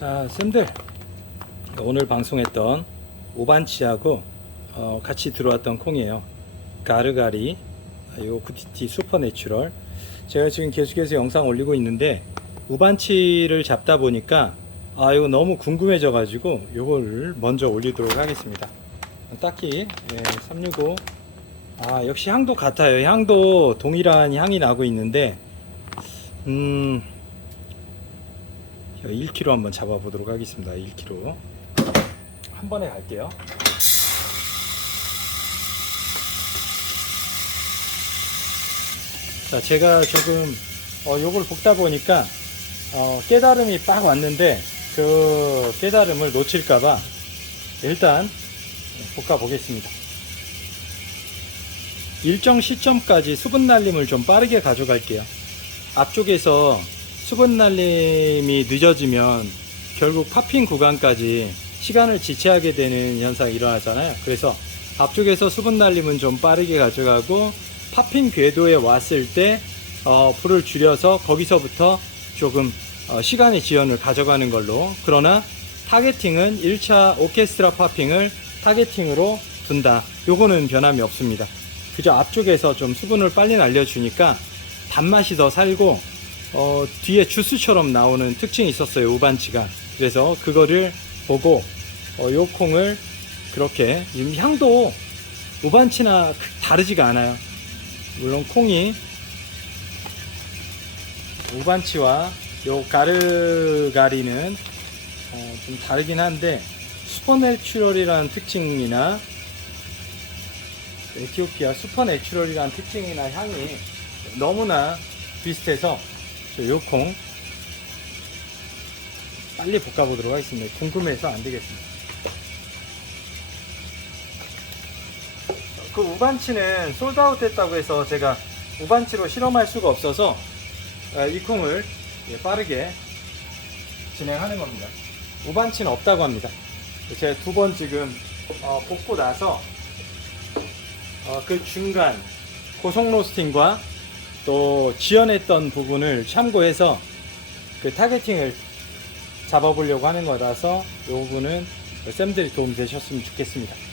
자, 쌤들 오늘 방송했던 오반치하고 어, 같이 들어왔던 콩이에요. 가르가리, 요 구티티 슈퍼내추럴. 제가 지금 계속해서 영상 올리고 있는데 우반치를 잡다 보니까 아 이거 너무 궁금해져 가지고 요걸 먼저 올리도록 하겠습니다. 딱히 예, 365. 아 역시 향도 같아요. 향도 동일한 향이 나고 있는데 음 1kg 한번 잡아 보도록 하겠습니다. 1kg. 한 번에 갈게요. 자, 제가 조금 어, 요걸 볶다 보니까 어, 깨달음이 빡 왔는데 그 깨달음을 놓칠까봐 일단 볶아 보겠습니다. 일정 시점까지 수분 날림을 좀 빠르게 가져갈게요. 앞쪽에서 수분 날림이 늦어지면 결국 파핑 구간까지 시간을 지체하게 되는 현상이 일어나잖아요. 그래서 앞쪽에서 수분 날림은 좀 빠르게 가져가고 파핑 궤도에 왔을 때 어, 불을 줄여서 거기서부터 조금 어, 시간의 지연을 가져가는 걸로 그러나 타겟팅은 1차 오케스트라 파핑을 타겟팅으로 둔다. 요거는 변함이 없습니다. 그저 앞쪽에서 좀 수분을 빨리 날려주니까 단맛이 더 살고 어, 뒤에 주스처럼 나오는 특징이 있었어요 우반치가. 그래서 그거를 보고 어, 요 콩을 그렇게 향도 우반치나 다르지가 않아요. 물론 콩이 우반치와 요 가르가리는 어, 좀 다르긴 한데 슈퍼내추럴이라는 특징이나 에티오피아 슈퍼내추럴이라는 특징이나 향이 너무나 비슷해서 요콩 빨리 볶아보도록 하겠습니다. 궁금해서 안 되겠습니다. 그 우반치는 솔드아웃 했다고 해서 제가 우반치로 실험할 수가 없어서 아, 이 콩을 예, 빠르게 진행하는 겁니다. 우반치는 없다고 합니다. 제가 두 번 지금 어, 볶고 나서 어, 그 중간 고속 로스팅과 또 지연했던 부분을 참고해서 그 타겟팅을 잡아보려고 하는 거라서 이 부분은 쌤들이 도움 되셨으면 좋겠습니다.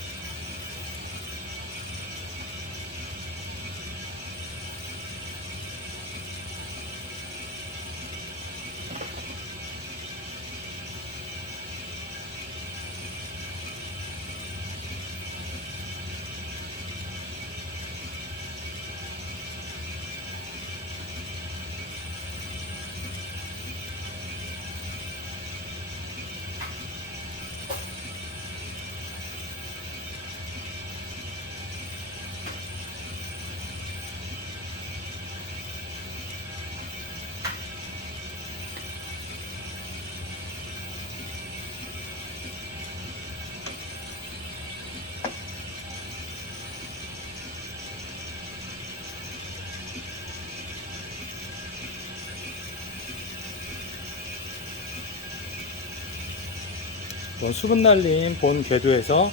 수분 날림 본 궤도에서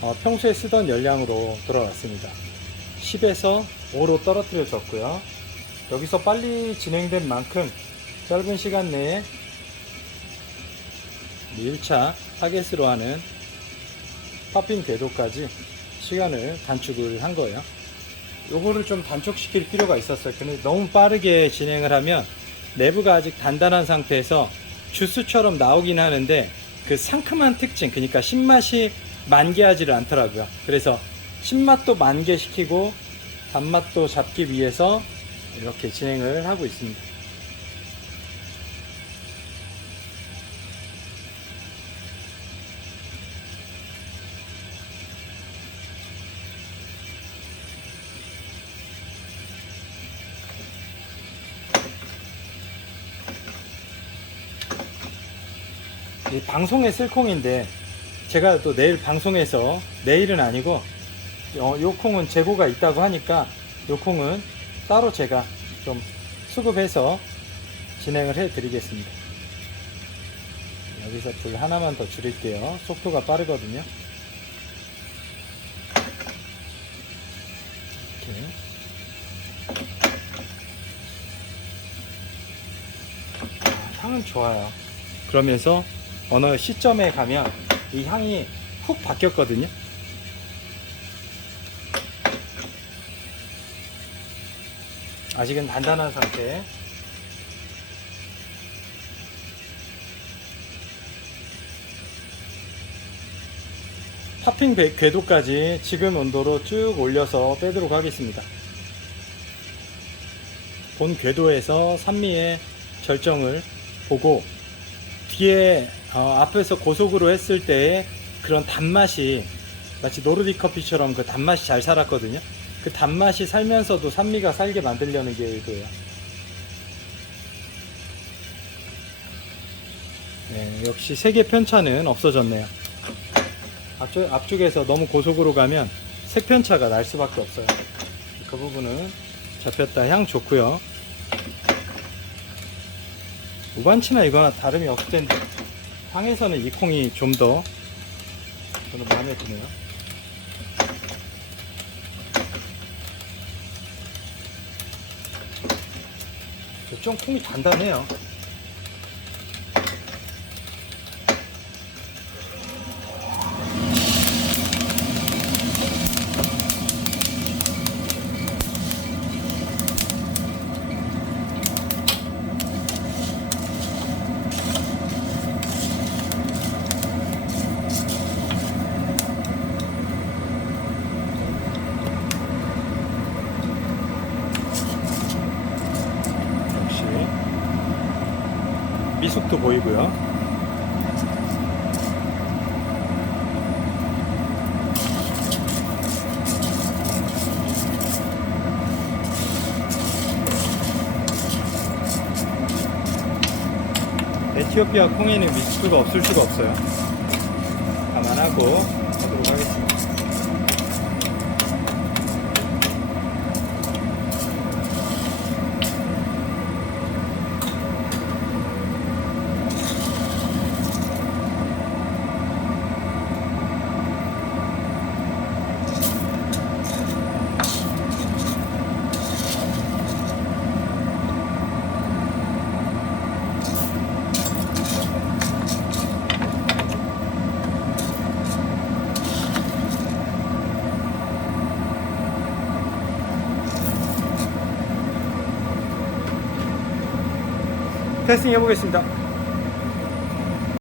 어, 평소에 쓰던 열량으로 돌아왔습니다. 10에서 5로 떨어뜨려졌고요. 여기서 빨리 진행된 만큼 짧은 시간 내에 1차 타겟으로 하는 파핀 궤도까지 시간을 단축을 한 거예요. 요거를 좀 단축시킬 필요가 있었어요. 근데 너무 빠르게 진행을 하면 내부가 아직 단단한 상태에서 주스처럼 나오긴 하는데 그 상큼한 특징, 그러니까 신맛이 만개하지를 않더라고요. 그래서 신맛도 만개시키고 단맛도 잡기 위해서 이렇게 진행을 하고 있습니다. 방송에 쓸 콩인데 제가 또 내일 방송에서 내일은 아니고 어, 요 콩은 재고가 있다고 하니까 요 콩은 따로 제가 좀 수급해서 진행을 해 드리겠습니다. 여기서 불 하나만 더 줄일게요. 속도가 빠르거든요. 이렇게. 아, 향은 좋아요. 그러면서 어느 시점에 가면 이 향이 훅 바뀌었거든요. 아직은 단단한 상태. 배- 궤도까지 지금 온도로 쭉 올려서 빼도록 하겠습니다. 본 궤도에서 산미의 절정을 보고 뒤에 어, 앞에서 고속으로 했을 때의 그런 단맛이 마치 노르딕 커피처럼 그 단맛이 잘 살았거든요. 그 단맛이 살면서도 산미가 살게 만들려는 게 의도예요. 네, 역시 세계 편차는 없어졌네요. 앞쪽, 앞쪽에서 너무 고속으로 가면 색 편차가 날 수밖에 없어요. 그 부분은 잡혔다 향 좋고요. 우반치나 이거나 다름이 없을 텐데 향에서는 이 콩이 좀 더 저는 마음에 드네요. 좀 콩이 단단해요. 미숙도 보이고요. 에티오피아 콩에는 미숙가 없을 수가 없어요. 감안하고 하도록 하겠습니다. 테스팅 해보겠습니다.